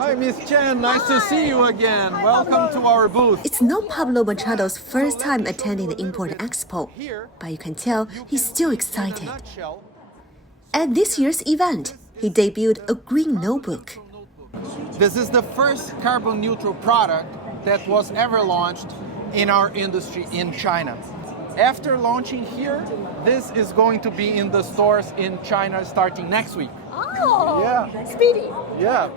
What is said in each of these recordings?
Hi, Miss Chen. Nice to see you again. Welcome to our booth. It's not Pablo Machado's first time attending the Import Expo, but you can tell he's still excited. At this year's event, he debuted a green notebook. This is the first carbon-neutral product that was ever launched in our industry in China. After launching here, this is going to be in the stores in China starting next week. Oh, yeah. Speedy. Yeah.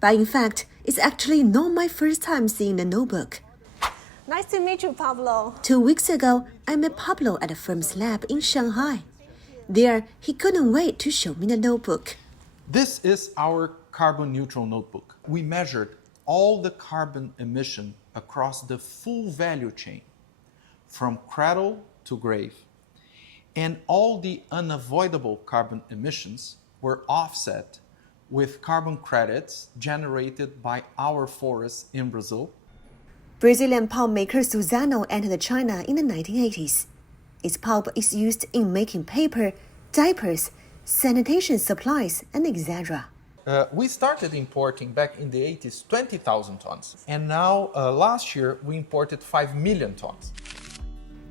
But in fact, it's actually not my first time seeing the notebook. Nice to meet you, Pablo. 2 weeks ago, I met Pablo at the firm's lab in Shanghai. There, he couldn't wait to show me the notebook. This is our carbon-neutral notebook. We measured all the carbon emission across the full value chain, from cradle to grave. And all the unavoidable carbon emissions were offset with carbon credits generated by our forests in Brazil. Brazilian pulp maker Suzano entered China in the 1980s. Its pulp is used in making paper, diapers, sanitation supplies, and etc. We started importing back in the 80s 20,000 tons. And now, last year, we imported 5 million tons.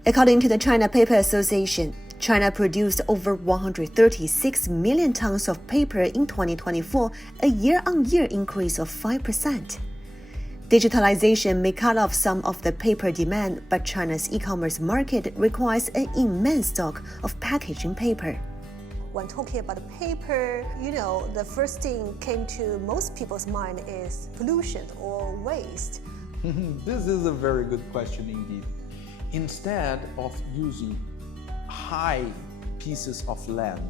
According to the China Paper Association, China produced over 136 million tons of paper in 2024, a year-on-year increase of 5%. Digitalization may cut off some of the paper demand, but China's e-commerce market requires an immense stock of packaging paper. When talking about paper, the first thing came to most people's mind is pollution or waste. This is a very good question indeed. Instead of using high pieces of land,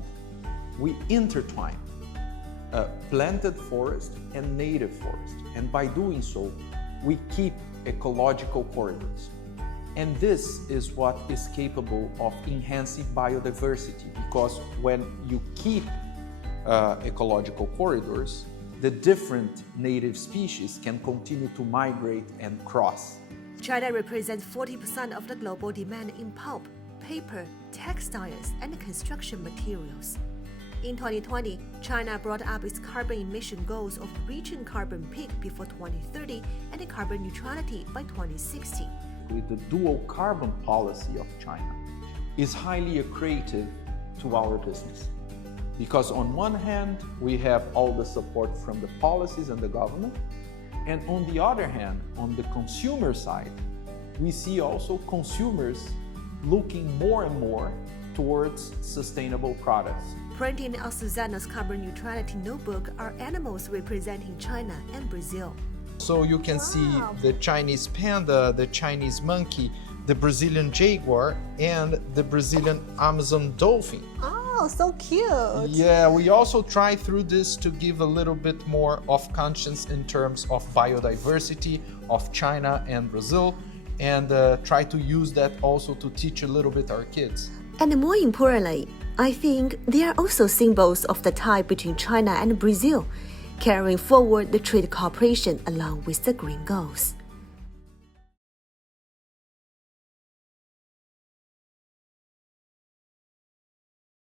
we intertwine planted forest and native forest. And by doing so, we keep ecological corridors. And this is what is capable of enhancing biodiversity, because when you keep ecological corridors, the different native species can continue to migrate and cross. China represents 40% of the global demand in pulp, paper, textiles, and construction materials. In 2020, China brought up its carbon emission goals of reaching carbon peak before 2030 and carbon neutrality by 2060. The dual carbon policy of China is highly accretive to our business. Because on one hand, we have all the support from the policies and the government, and on the other hand, on the consumer side, we see also consumers looking more and more towards sustainable products. Printing on Suzano's carbon neutrality notebook are animals representing China and Brazil. So you can see the Chinese panda, the Chinese monkey, the Brazilian jaguar, and the Brazilian Amazon dolphin. Oh, so cute. Yeah, we also try through this to give a little bit more of conscience in terms of biodiversity of China and Brazil, and try to use that also to teach a little bit our kids. And more importantly, I think they are also symbols of the tie between China and Brazil, carrying forward the trade cooperation along with the green goals.